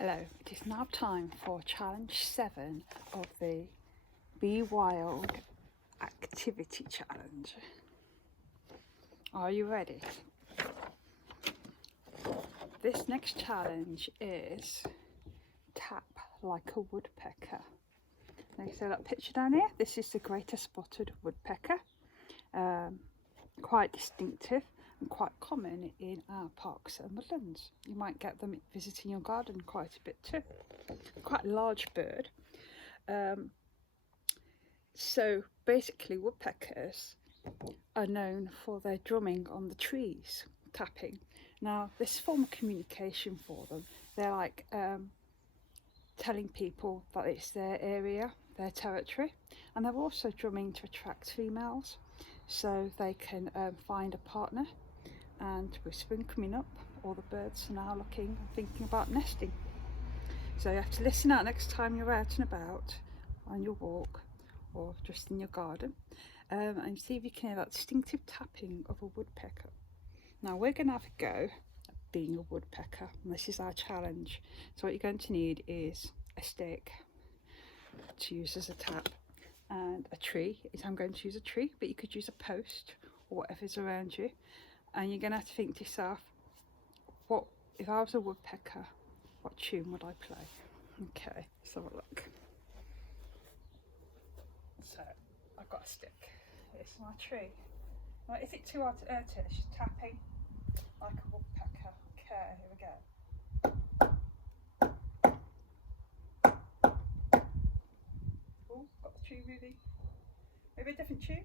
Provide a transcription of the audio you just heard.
Hello, it is now time for challenge 7 of the Be Wild activity challenge. Are you ready? This next challenge is tap like a woodpecker. Now you see that picture down here? This is the greater spotted woodpecker. Quite distinctive and quite common in our parks and woodlands. You might get them visiting your garden quite a bit too. Quite a large bird. So basically woodpeckers are known for their drumming on the trees, tapping. Now this form of communication for them, they're like telling people that it's their area, their territory, and they're also drumming to attract females so they can find a partner. And with spring coming up, all the birds are now looking and thinking about nesting. So you have to listen out next time you're out and about on your walk or just in your garden, and see if you can hear that distinctive tapping of a woodpecker. Now we're going to have a go at being a woodpecker, and this is our challenge. So what you're going to need is a stick to use as a tap and a tree. I'm going to use a tree, but you could use a post or whatever's around you. And you're going to have to think to yourself, what if I was a woodpecker, what tune would I play? Okay, let's have a look. So I've got a stick. It's my tree. Now, is it too hard to hurt it? It's just tapping like a woodpecker. Okay, here we go. Oh, got the tree moving. Maybe a different tune.